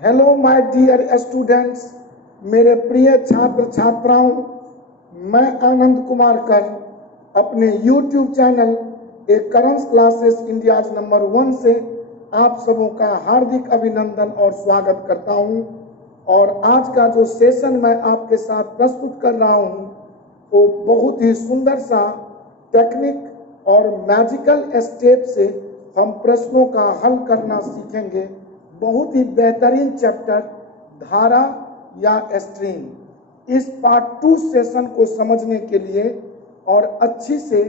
Hello my dear students, मेरे प्रिय छात्र छात्राओं, मैं आनंद कुमार कर अपने YouTube चैनल ए करंस क्लासेस इंडिया नंबर 1 से आप सबों का हार्दिक अभिनंदन और स्वागत करता हूं। और आज का जो सेशन मैं आपके साथ प्रस्तुत कर रहा हूं वो बहुत ही सुंदर सा टेक्निक और मैजिकल स्टेप से हम प्रश्नों का हल करना सीखेंगे। बहुत ही बेहतरीन चैप्टर धारा या स्ट्रीम। इस पार्ट 2 सेशन को समझने के लिए और अच्छी से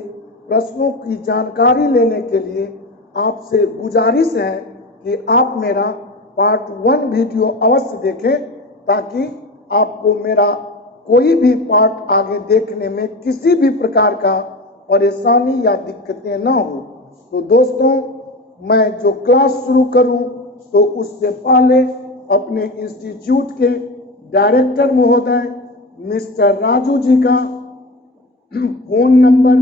प्रश्नों की जानकारी लेने के लिए आपसे गुजारिश है कि आप मेरा पार्ट 1 वीडियो अवश्य देखें, ताकि आपको मेरा कोई भी पार्ट आगे देखने में किसी भी प्रकार का परेशानी या दिक्कतें न हो। तो दोस्तों, मैं जो क्लास शुरू करूं तो उससे पहले अपने इंस्टीट्यूट के डायरेक्टर महोदय मिस्टर राजू जी का फोन नंबर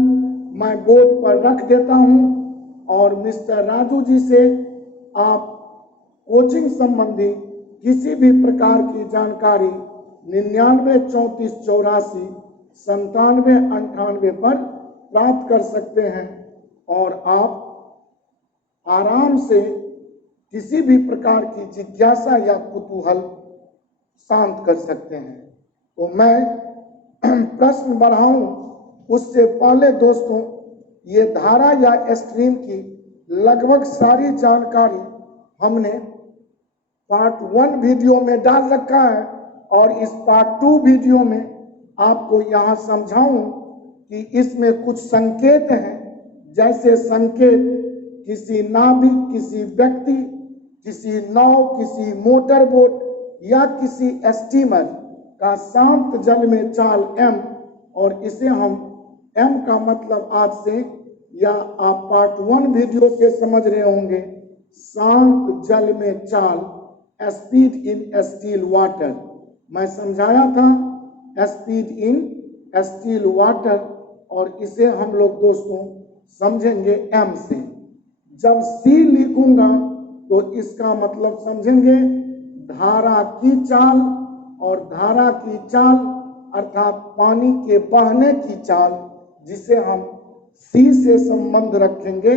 मैं बोर्ड पर रख देता हूं, और मिस्टर राजू जी से आप कोचिंग संबंधी किसी भी प्रकार की जानकारी 9934849798 पर प्राप्त कर सकते हैं, और आप आराम से किसी भी प्रकार की जिज्ञासा या कुतूहल शांत कर सकते हैं। तो मैं प्रश्न बढ़ाऊं उससे पहले दोस्तों, ये धारा या स्ट्रीम की लगभग सारी जानकारी हमने पार्ट 1 वीडियो में डाल रखा है, और इस पार्ट 2 वीडियो में आपको यहाँ समझाऊं कि इसमें कुछ संकेत हैं, जैसे संकेत किसी नाविक, किसी व्यक्ति, किसी नाव, किसी मोटर बोट या किसी स्टीमर का शांत जल में चाल M, और इसे हम M का मतलब आज से या आप पार्ट 1 वीडियो से समझ रहे होंगे, शांत जल में चाल, स्पीड इन स्टिल वाटर। मैं समझाया था स्पीड इन स्टिल वाटर, और इसे हम लोग दोस्तों समझेंगे M से। जब C लिखूंगा तो इसका मतलब समझेंगे धारा की चाल, और धारा की चाल अर्थात पानी के बहने की चाल, जिसे हम C से संबंध रखेंगे,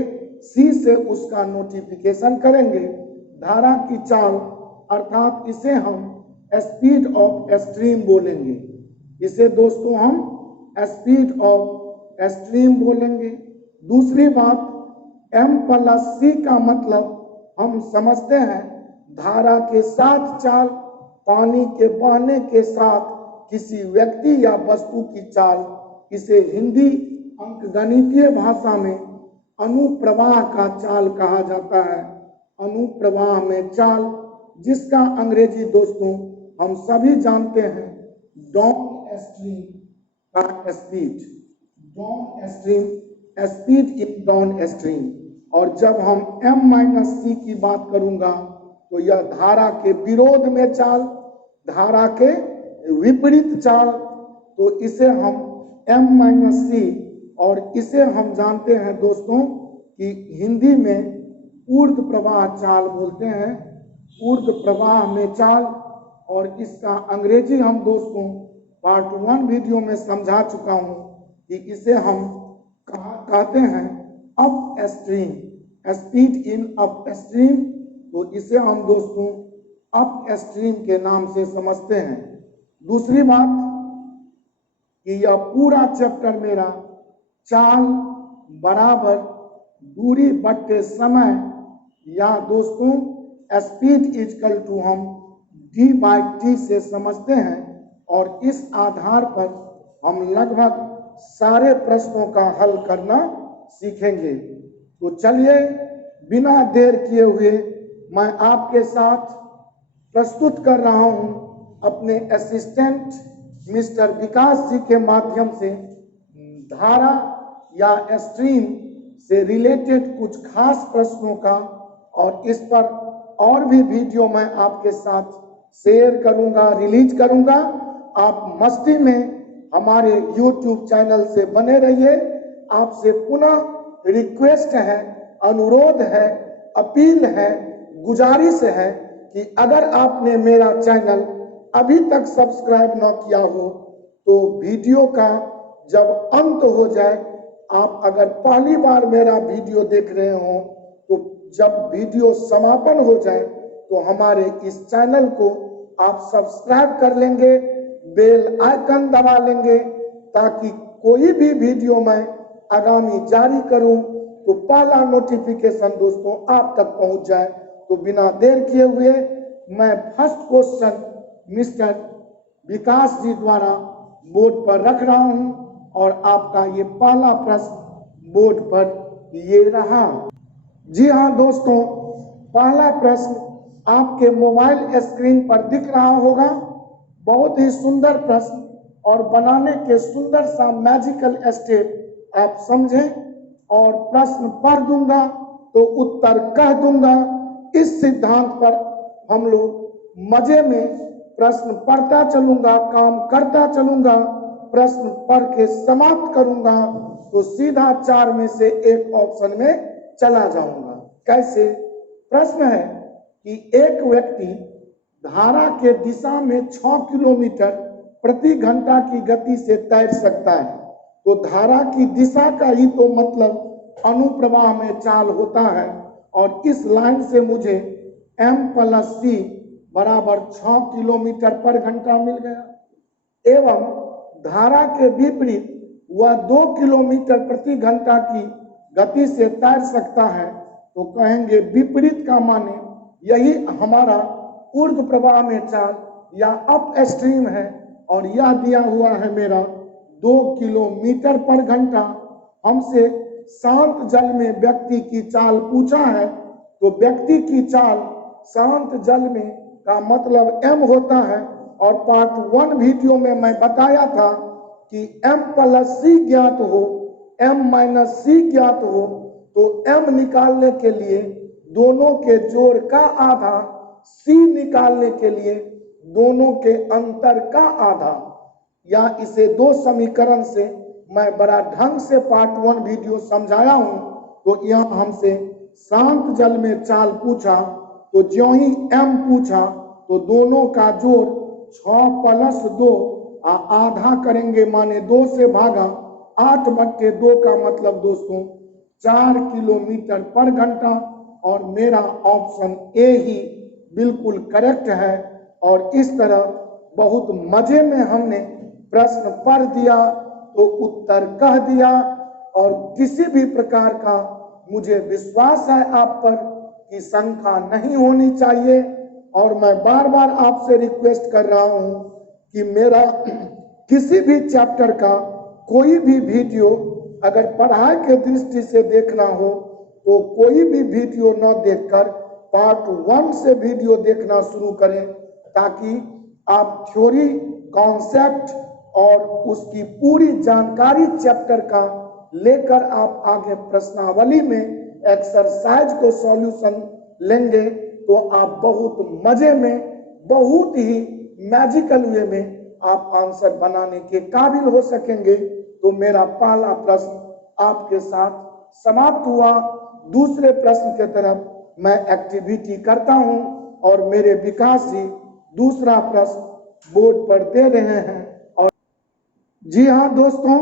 C से उसका नोटिफिकेशन करेंगे। धारा की चाल अर्थात इसे हम स्पीड ऑफ स्ट्रीम बोलेंगे। इसे दोस्तों हम स्पीड ऑफ स्ट्रीम बोलेंगे। दूसरी बात, M+C का मतलब हम समझते हैं धारा के साथ चाल, पानी के बहने के साथ किसी व्यक्ति या वस्तु की चाल। इसे हिंदी अंकगणितीय भाषा में अनुप्रवाह का चाल कहा जाता है। अनुप्रवाह में चाल, जिसका अंग्रेजी दोस्तों हम सभी जानते हैं डाउन स्ट्रीम का speed, down stream, speed in down stream. और जब हम M-C की बात करूंगा तो यह धारा के विरोध में चाल, धारा के विपरीत चाल, तो इसे हम M-C, और इसे हम जानते हैं दोस्तों कि हिंदी में ऊर्ध्व प्रवाह चाल बोलते हैं, ऊर्ध्व प्रवाह में चाल। और इसका अंग्रेजी हम दोस्तों पार्ट 1 वीडियो में समझा चुका हूं कि इसे हम कहते हैं up stream, speed in up stream. तो इसे हम दोस्तों अप स्ट्रीम के नाम से समझते हैं। दूसरी बात कि यह पूरा चैप्टर मेरा चाल बराबर दूरी बट्टे समय, या दोस्तों स्पीड इक्वल टू हम D/T से समझते हैं, और इस आधार पर हम लगभग सारे प्रश्नों का हल करना सीखेंगे। तो चलिए बिना देर किए हुए मैं आपके साथ प्रस्तुत कर रहा हूं अपने असिस्टेंट मिस्टर विकास जी के माध्यम से धारा या स्ट्रीम से रिलेटेड कुछ खास प्रश्नों का, और इस पर और भी वीडियो मैं आपके साथ शेयर करूंगा, रिलीज करूंगा। आप मस्ती में हमारे YouTube चैनल से बने रहिए। आपसे पुनः रिक्वेस्ट है, अनुरोध है, अपील है, गुजारिश है कि अगर आपने मेरा चैनल अभी तक सब्सक्राइब न किया हो तो वीडियो का जब अंत हो जाए, आप अगर पहली बार मेरा वीडियो देख रहे हो तो जब वीडियो समापन हो जाए तो हमारे इस चैनल को आप सब्सक्राइब कर लेंगे, बेल आइकन दबा लेंगे, ताकि कोई भी वीडियो मैं आगामी जारी करूं तो पहला नोटिफिकेशन दोस्तों आप तक पहुंच जाए। तो बिना देर किए हुए मैं फर्स्ट क्वेश्चन मिस्टर विकास जी द्वारा बोर्ड पर रख रहा हूं और आपका ये पहला प्रश्न बोर्ड पर ये रहा। जी हाँ दोस्तों, पहला प्रश्न आपके मोबाइल स्क्रीन पर दिख रहा होगा। बहुत ही सुंदर प्रश्न और बनाने के सुंदर सा मैजिकल स्टेप आप समझें, और प्रश्न पढ़ दूंगा तो उत्तर कह दूंगा। इस सिद्धांत पर हम लोग मजे में प्रश्न पढ़ता चलूंगा, काम करता चलूंगा, प्रश्न पढ़ के समाप्त करूंगा तो सीधा 4 में से एक ऑप्शन में चला जाऊंगा। कैसे? प्रश्न है कि एक व्यक्ति धारा के दिशा में 6 किलोमीटर प्रति घंटा की गति से तैर सकता है। तो धारा की दिशा का ही तो मतलब अनुप्रवाह में चाल होता है, और इस लाइन से मुझे m+c बराबर 6 किलोमीटर पर घंटा मिल गया। एवं धारा के विपरीत वह 2 किलोमीटर प्रति घंटा की गति से तैर सकता है। तो कहेंगे विपरीत का माने यही हमारा ऊर्ध्व प्रवाह में चाल या अप स्ट्रीम है, और यह दिया हुआ है मेरा 2 किलोमीटर पर घंटा। हमसे शांत जल में व्यक्ति की चाल पूछा है, तो व्यक्ति की चाल शांत जल में का मतलब m होता है, और पार्ट 1 वीडियो में मैं बताया था कि m+c ज्ञात हो, m-c ज्ञात हो, तो m निकालने के लिए दोनों के जोड़ का आधा, c निकालने के लिए दोनों के अंतर का आधा, या इसे 2 समीकरण से मैं बड़ा ढंग से पार्ट 1 वीडियो समझाया हूं। तो यहां हमसे शांत जल में चाल पूछा, तो ज्यों ही m पूछा तो दोनों का जोड़ 6+2 आधा करेंगे, माने 2 से भागा 8/2 का मतलब दोस्तों 4 किलोमीटर पर घंटा, और मेरा ऑप्शन ए ही बिल्कुल करेक्ट है। और इस तरह बहुत मजे में हमने प्रश्न पढ़ दिया तो उत्तर कह दिया, और किसी भी प्रकार का मुझे विश्वास है आप पर कि शंका नहीं होनी चाहिए। और मैं बार बार आपसे रिक्वेस्ट कर रहा हूं कि मेरा किसी भी चैप्टर का कोई भी वीडियो अगर पढ़ाई के दृष्टि से देखना हो तो कोई भी वीडियो न देखकर पार्ट 1 से वीडियो देखना शुरू करें, ताकि आप थ्योरी, कॉन्सेप्ट और उसकी पूरी जानकारी चैप्टर का लेकर आप आगे प्रश्नावली में एक्सरसाइज को सॉल्यूशन लेंगे तो आप बहुत मजे में, बहुत ही मैजिकल वे में आप आंसर बनाने के काबिल हो सकेंगे। तो मेरा पहला प्रश्न आपके साथ समाप्त हुआ। दूसरे प्रश्न के तरफ मैं एक्टिविटी करता हूं, और मेरे विकास जी दूसरा प्रश्न बोर्ड पर दे रहे हैं। और जी हां दोस्तों,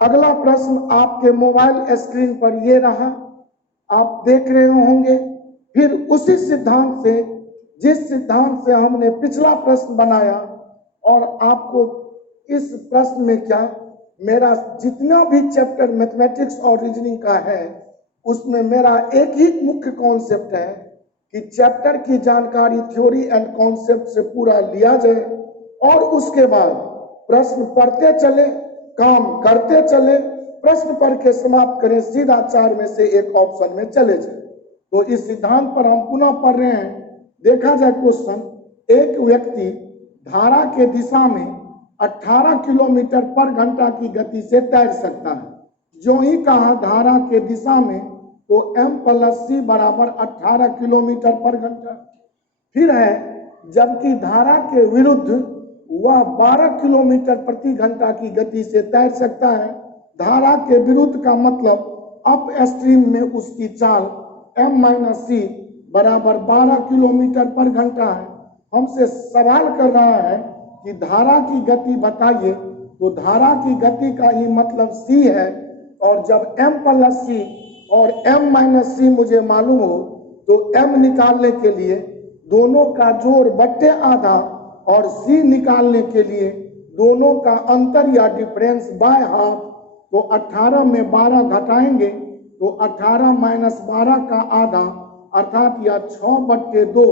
अगला प्रश्न आपके मोबाइल स्क्रीन पर ये रहा, आप देख रहे होंगे। फिर उसी सिद्धांत से, जिस सिद्धांत से हमने पिछला प्रश्न बनाया, और आपको इस प्रश्न में क्या, मेरा जितना भी चैप्टर मैथमेटिक्स और रीजनिंग का है उसमें मेरा एक ही मुख्य कॉन्सेप्ट है कि चैप्टर की जानकारी थ्योरी एंड कॉन्सेप्ट से पूरा लिया जाए, और उसके बाद प्रश्न पढ़ते चले, काम करते चले, प्रश्न पढ़ के समाप्त करें, सीधा 4 में से एक ऑप्शन में चले जाए। तो इस सिद्धांत पर हम पुनः पढ़ रहे हैं। देखा जाए क्वेश्चन, एक व्यक्ति धारा के दिशा में 18 किलोमीटर पर घंटा की गति से तैर सकता है। जो ही कहा धारा के दिशा में, तो m+c बराबर 18 किलोमीटर पर घंटा। फिर है, जबकि धारा के विरुद्ध वह 12 किलोमीटर प्रति घंटा की गति से तैर सकता है। धारा के विरुद्ध का मतलब अप स्ट्रीम में उसकी चाल m-c बराबर 12 किलोमीटर पर घंटा है। हमसे सवाल कर रहा है कि धारा की गति बताइए, तो धारा की गति का ही मतलब c है, और जब m प्लस c और m माइनस c मुझे मालूम हो तो m निकालने के लिए दोनों का जोड़ बट्टे आधा और c निकालने के लिए दोनों का अंतर या डिफरेंस बाय हाफ, तो 18 में 12 घटाएंगे तो 18 माइनस 12 का आधा अर्थात यह 6/2,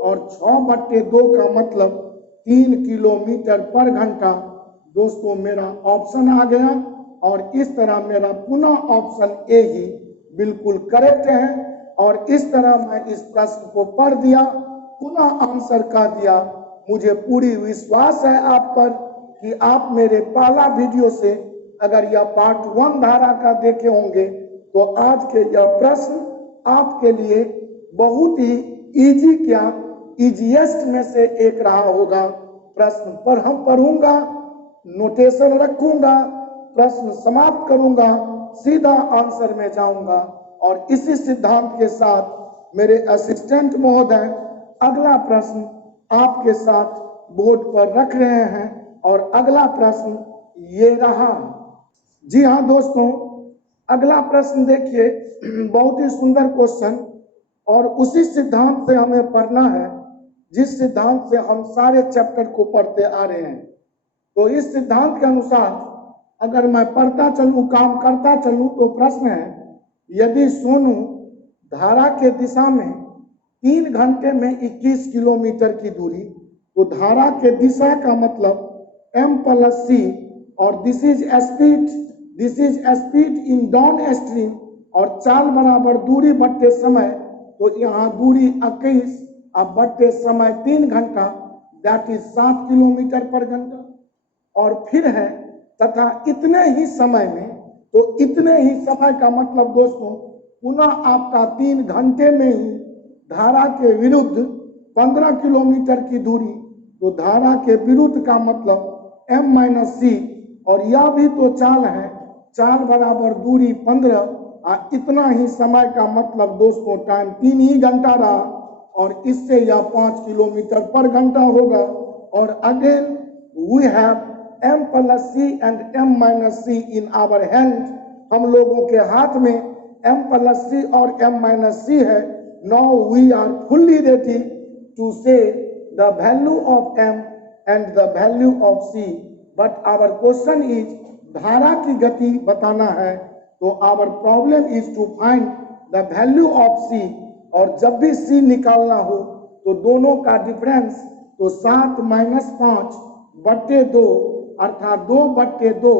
और 6/2 का मतलब 3 किलोमीटर पर घंटा। दोस्तों मेरा ऑप्शन आ गया, और इस तरह मेरा पुनः ऑप्शन ए ही बिल्कुल करेक्ट है। और इस तरह मैं इस प्रश्न को पढ़ दिया, पुनः आंसर कर दिया। मुझे पूरी विश्वास है आप पर कि आप मेरे पहला वीडियो से अगर यह पार्ट 1 धारा का देखे होंगे तो आज के यह प्रश्न आपके लिए बहुत ही इजी, क्या इजीएस्ट में से एक रहा होगा। प्रश्न पर हम पढ़ूंगा, नोटेशन रखूंगा, प्रश्न समाप्त करूंगा, सीधा आंसर में जाऊंगा, और इसी सिद्धांत के साथ मेरे असिस्टेंट महोदय अगला प्रश्न आपके साथ बोर्ड पर रख रहे हैं। और अगला प्रश्न ये रहा। जी हाँ दोस्तों, अगला प्रश्न देखिए, बहुत ही सुंदर क्वेश्चन, और उसी सिद्धांत से हमें पढ़ना है जिस सिद्धांत से हम सारे चैप्टर को पढ़ते आ रहे हैं। तो इस सिद्धांत के अनुसार अगर मैं पढ़ता चलूं, काम करता चलूं, तो प्रश्न है, यदि सोनू धारा के दिशा में 3 घंटे में 21 किलोमीटर की दूरी, तो धारा के दिशा का मतलब m प्लस c, और this is speed in down stream, और चाल बराबर दूरी बट्टे समय, तो यहाँ दूरी 21 अब बट्टे समय 3 घंटा, दैट इज 7 किलोमीटर पर घंटा। और फिर है तथा इतने ही समय में, तो इतने ही समय का मतलब दोस्तों पुनः आपका 3 घंटे में ही धारा के विरुद्ध 15 किलोमीटर की दूरी, तो धारा के विरुद्ध का मतलब m माइनस c, और यह भी तो चाल है, चाल बराबर दूरी 15, इतना ही समय का मतलब दोस्तों टाइम 3 ही घंटा रहा, और इससे यह 5 किलोमीटर पर घंटा होगा। और again we have m plus c and m minus c in our hand, हम लोगों के हाथ में m प्लस c और m माइनस c है। Now we are fully ready to say the value of m and the value of c, but our question is धारा की गति बताना है, तो our problem is to find the value of c, और जब भी c निकालना हो तो दोनों का डिफरेंस, तो 7 माइनस 5/2 अर्थात 2/2,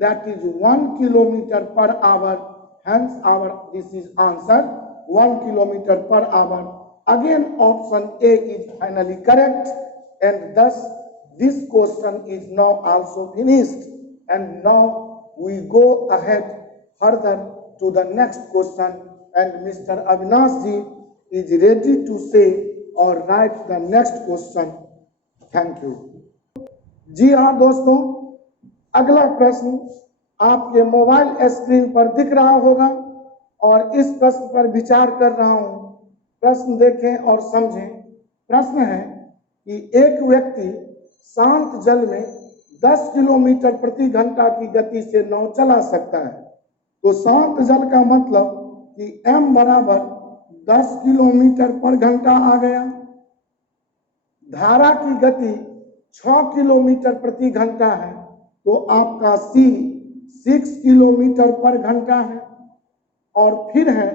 that is 1 kilometre per hour, hence our this is answer 1 kilometre per hour. Again option A is finally correct, and thus this question is now also finished, and now we go ahead further to the next question, and Mr. Avinash ji is ready to say or write the next question. Thank you. जी हाँ दोस्तों, अगला प्रश्न आपके mobile screen पर दिख रहा होगा, और इस प्रश्न पर विचार कर रहा हूं। प्रश्न देखें और समझें। प्रश्न है कि एक व्यक्ति शांत जल में 10 किलोमीटर प्रति घंटा की गति से नाव चला सकता है, तो शांत जल का मतलब कि m बराबर 10 किलोमीटर पर घंटा आ गया। धारा की गति 6 किलोमीटर प्रति घंटा है, तो आपका c 6 किलोमीटर पर घंटा है। और फिर है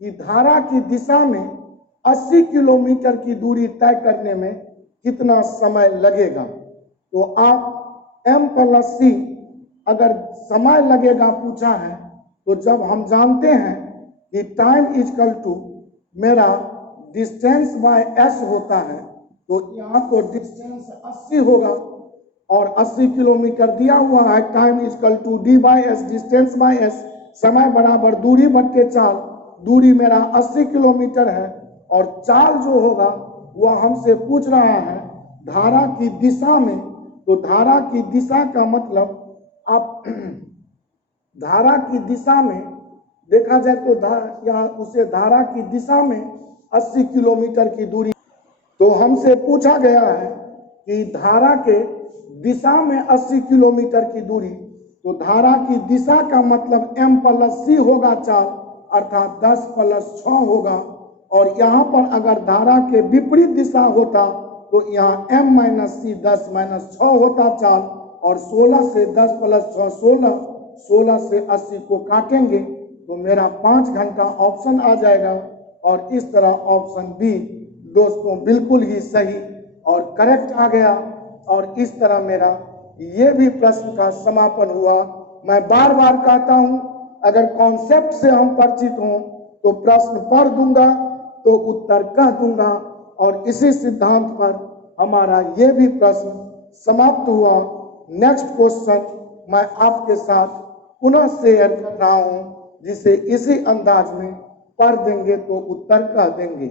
कि धारा की दिशा में 80 किलोमीटर की दूरी तय करने में कितना समय लगेगा, तो आप m प्लस c अगर समय लगेगा पूछा है, तो जब हम जानते हैं कि टाइम इजकल टू मेरा डिस्टेंस बाय s होता है, तो यहाँ तो डिस्टेंस 80 होगा, और 80 किलोमीटर दिया हुआ है, time is equal to d by s, distance by s, समय बराबर दूरी बट्टे चाल, दूरी मेरा 80 किलोमीटर है, और चाल जो होगा वह हमसे पूछ रहा है धारा की दिशा में, तो धारा की दिशा का मतलब आप धारा की दिशा में देखा जाए तो यहाँ उसे धारा की दिशा में 80 किलोमीटर की दूरी। तो हमसे पूछा गया है कि धारा के दिशा में 80 किलोमीटर की दूरी, तो धारा की दिशा का मतलब m+c होगा चाल, अर्थात 10 + 6 होगा। और यहाँ पर अगर धारा के विपरीत दिशा होता तो यहाँ m-c 10 - 6 होता चाल, और 16 से 10 + 6 16, 16 से 80 को काटेंगे तो मेरा 5 घंटा ऑप्शन आ जाएगा। और इस तरह ऑप्शन बी दोस्तों बिल्कुल ही सही और करेक्ट आ गया। और इस तरह मेरा ये भी प्रश्न का समापन हुआ। मैं बार बार कहता हूं, अगर कॉन्सेप्ट से हम परिचित हों तो प्रश्न पढ़ दूंगा तो उत्तर कह दूंगा, और इसी सिद्धांत पर हमारा ये भी प्रश्न समाप्त हुआ। नेक्स्ट क्वेश्चन मैं आपके साथ पुनः शेयर कर रहा हूं, जिसे इसी अंदाज में पढ़ देंगे तो उत्तर कह देंगे।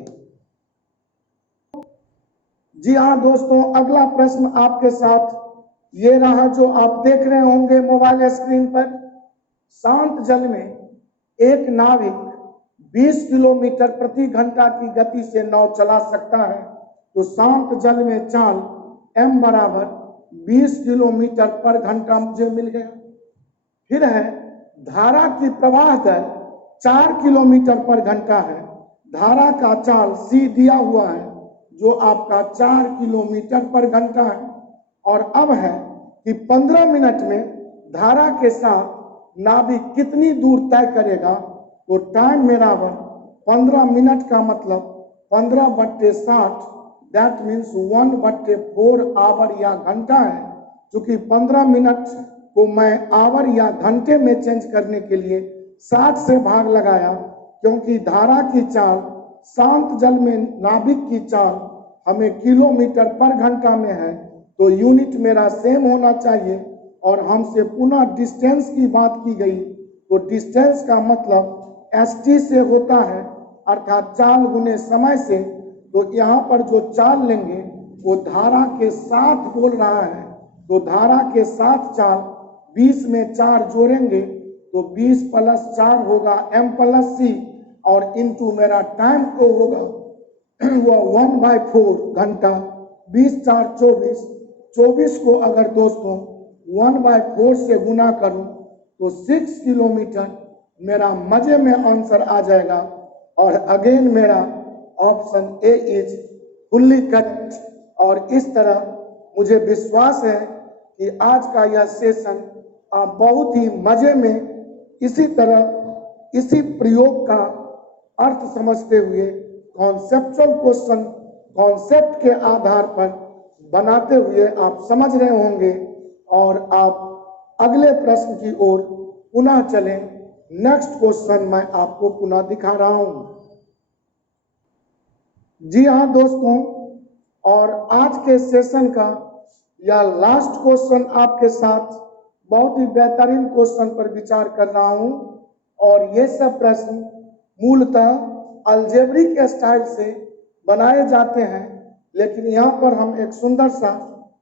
जी हाँ दोस्तों, अगला प्रश्न आपके साथ ये रहा जो आप देख रहे होंगे मोबाइल स्क्रीन पर। शांत जल में एक नाविक 20 किलोमीटर प्रति घंटा की गति से नाव चला सकता है, तो शांत जल में चाल m बराबर 20 किलोमीटर पर घंटा मुझे मिल गया। फिर है धारा की प्रवाह दर 4 किलोमीटर पर घंटा है। धारा का चाल c दिया हुआ है जो आपका 4 किलोमीटर पर घंटा है। और अब है कि 15 मिनट में धारा के साथ नाविक कितनी दूर तय करेगा, तो टाइम मेरा 15 मिनट का मतलब 15/60, दैट मीन्स 1/4 आवर या घंटा है। क्योंकि 15 मिनट को मैं आवर या घंटे में चेंज करने के लिए 60 से भाग लगाया, क्योंकि धारा की चाल शांत जल में नाविक की चाल हमें किलोमीटर पर घंटा में है, तो यूनिट मेरा सेम होना चाहिए। और हमसे पुनः डिस्टेंस की बात की गई, तो डिस्टेंस का मतलब st से होता है, अर्थात चाल गुने समय से। तो यहाँ पर जो चाल लेंगे वो धारा के साथ बोल रहा है, तो धारा के साथ चाल 20 में 4 जोड़ेंगे तो 20 + 4 होगा m+c, और इंटू मेरा टाइम को होगा वो 1/4 घंटा। 20 × 4 = 24। 24 को अगर दोस्तों 1/4 से गुना करूं तो 6 किलोमीटर मेरा मजे में आंसर आ जाएगा। और अगेन मेरा option A is fully correct. और इस तरह मुझे विश्वास है कि आज का यह सेशन आप बहुत ही मजे में इसी तरह इसी प्रयोग का अर्थ समझते हुए कॉन्सेप्चुअल क्वेश्चन कॉन्सेप्ट के आधार पर बनाते हुए आप समझ रहे होंगे। और आप अगले प्रश्न की ओर पुनः चलें। नेक्स्ट क्वेश्चन मैं आपको पुनः दिखा रहा हूं। जी हाँ दोस्तों, और आज के सेशन का यह लास्ट क्वेश्चन आपके साथ बहुत ही बेहतरीन क्वेश्चन पर विचार कर रहा हूं। और ये सब प्रश्न मूलतः अलजेब्रिक स्टाइल से बनाए जाते हैं, लेकिन यहाँ पर हम एक सुंदर सा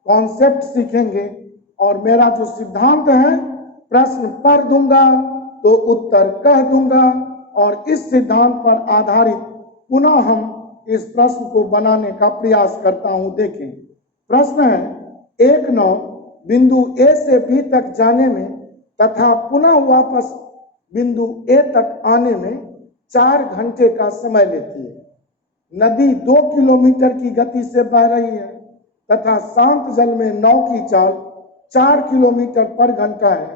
कॉन्सेप्ट सीखेंगे। और मेरा जो सिद्धांत है, प्रश्न पढ़ दूंगा तो उत्तर कह दूंगा, और इस सिद्धांत पर आधारित पुनः हम इस प्रश्न को बनाने का प्रयास करता हूं। देखें, प्रश्न है एक नाव बिंदु A से B तक जाने में तथा पुनः वापस बिंदु A तक आने में 4 घंटे का समय लेती है। नदी 2 किलोमीटर की गति से बह रही है तथा शांत जल में नाव की चाल 4 किलोमीटर पर घंटा है।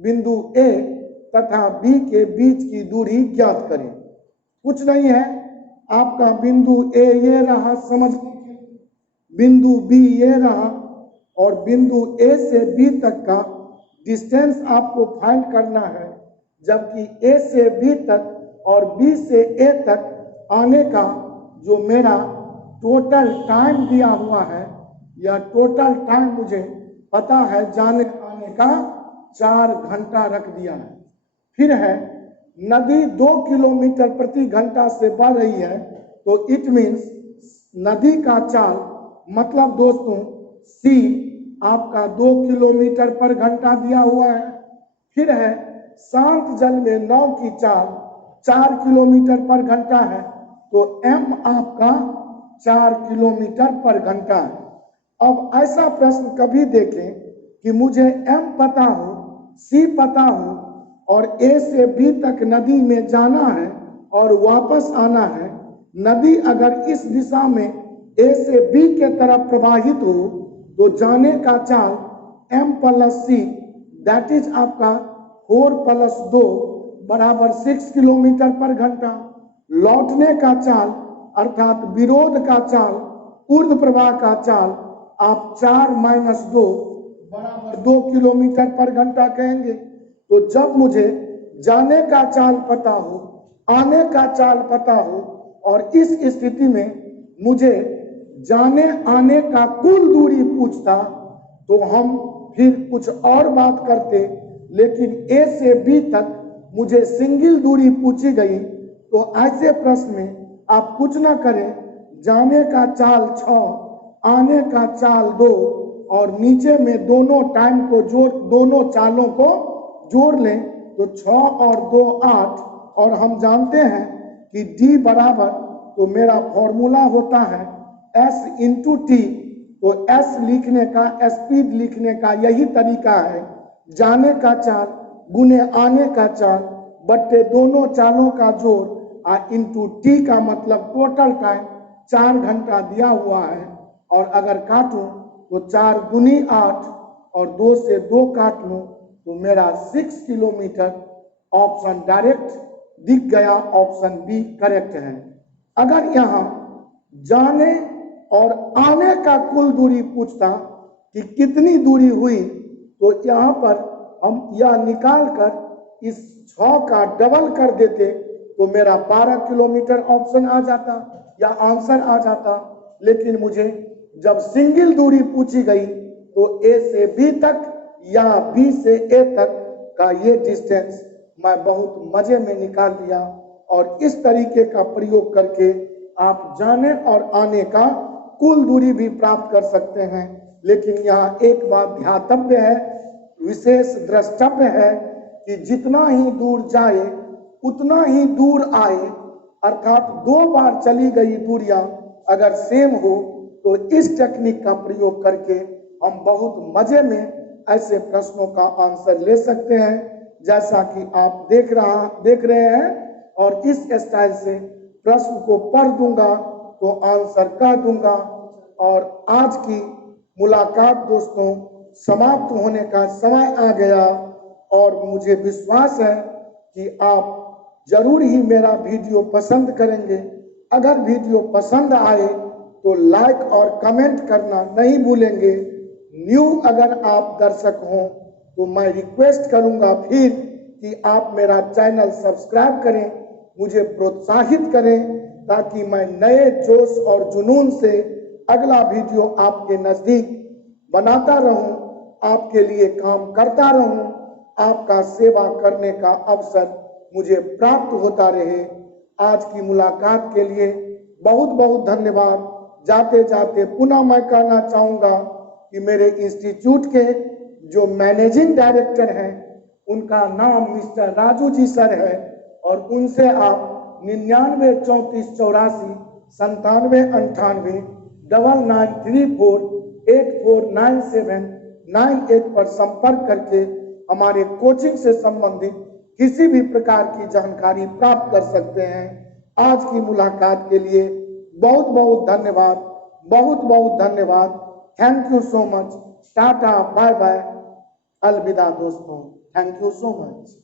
बिंदु A तथा B के बीच की दूरी ज्ञात करें। कुछ नहीं है, आपका बिंदु A ये रहा, समझ लीजिए, बिंदु B ये रहा, और बिंदु A से B तक का डिस्टेंस आपको फाइंड करना है। जबकि A से B तक और B से A तक आने का जो मेरा टोटल टाइम दिया हुआ है, यह टोटल टाइम मुझे पता है, जाने आने का 4 घंटा रख दिया है। फिर है नदी 2 किलोमीटर प्रति घंटा से बह रही है, तो इट मीन्स नदी का चाल मतलब दोस्तों C आपका 2 किलोमीटर पर घंटा दिया हुआ है। फिर है शांत जल में नाव की चाल 4 किलोमीटर पर घंटा है, तो m आपका 4 किलोमीटर पर घंटा है। अब ऐसा प्रश्न कभी देखें कि मुझे m पता हो, c पता हो और a से b तक नदी में जाना है और वापस आना है। नदी अगर इस दिशा में a से b के तरफ प्रवाहित हो तो जाने का चाल m plus c that is आपका 4 प्लस 2 बराबर 6 किलोमीटर पर घंटा। लौटने का चाल अर्थात विरोध का चाल, ऊर्ध्व प्रवाह का चाल आप 4 माइनस 2 बराबर 2 किलोमीटर पर घंटा कहेंगे। तो जब मुझे जाने का चाल पता हो, आने का चाल पता हो और इस स्थिति में मुझे जाने आने का कुल दूरी पूछता तो हम फिर कुछ और बात करते, लेकिन A से B तक मुझे सिंगल दूरी पूछी गई तो ऐसे प्रश्न में आप कुछ ना करें, जाने का चाल 6, आने का चाल 2 और नीचे में दोनों टाइम को दोनों चालों को जोड़ लें तो 6 और 2 8 और हम जानते हैं कि D बराबर, तो मेरा फॉर्मूला होता है S इंटू T। तो S लिखने का, स्पीड लिखने का यही तरीका है, जाने का चाल गुने आने का चाल बट्टे दोनों चालों का जोड़ इंटू T का मतलब टोटल टाइम 4 घंटा दिया हुआ है। और अगर काटूं तो 4 दूनी 8 और 2 से 2 काट लूं तो मेरा 6 किलोमीटर ऑप्शन डायरेक्ट दिख गया, ऑप्शन बी करेक्ट है। अगर यहाँ जाने और आने का कुल दूरी पूछता कि कितनी दूरी हुई तो यहाँ पर हम यह निकाल कर इस 6 का डबल कर देते तो मेरा 12 किलोमीटर ऑप्शन आ जाता या आंसर आ जाता। लेकिन मुझे जब सिंगल दूरी पूछी गई तो A से B तक या B से A तक का ये डिस्टेंस मैं बहुत मजे में निकाल लिया। और इस तरीके का प्रयोग करके आप जाने और आने का कुल दूरी भी प्राप्त कर सकते हैं। लेकिन यहाँ एक बात ध्यातव्य है, विशेष द्रष्टव्य है कि जितना ही दूर जाए उतना ही दूर आए, अर्थात 2 बार चली गई दूरियां अगर सेम हो तो इस टेक्निक का प्रयोग करके हम बहुत मजे में ऐसे प्रश्नों का आंसर ले सकते हैं, जैसा कि आप देख रहे हैं। और इस स्टाइल से प्रश्न को पढ़ दूंगा तो आंसर कह दूंगा। और आज की मुलाकात दोस्तों समाप्त होने का समय आ गया और मुझे विश्वास है कि आप जरूर ही मेरा वीडियो पसंद करेंगे। अगर वीडियो पसंद आए तो लाइक और कमेंट करना नहीं भूलेंगे। न्यू अगर आप दर्शक हों तो मैं रिक्वेस्ट करूंगा फिर कि आप मेरा चैनल सब्सक्राइब करें, मुझे प्रोत्साहित करें ताकि मैं नए जोश और जुनून से अगला वीडियो आपके नजदीक बनाता रहूं, आपके लिए काम करता रहूं, आपका सेवा करने का अवसर मुझे प्राप्त होता रहे। आज की मुलाकात के लिए बहुत बहुत धन्यवाद। जाते जाते पुनः मैं कहना चाहूँगा कि मेरे इंस्टीट्यूट के जो मैनेजिंग डायरेक्टर हैं उनका नाम मिस्टर राजू जी सर है और उनसे आप 99 34 84 97 98 9934 8497 98 पर संपर्क करके हमारे कोचिंग से संबंधित किसी भी प्रकार की जानकारी प्राप्त कर सकते हैं। आज की मुलाकात के लिए बहुत बहुत धन्यवाद, बहुत बहुत धन्यवाद। Thank you so much. टाटा, बाय बाय, अलविदा दोस्तों। Thank you so much.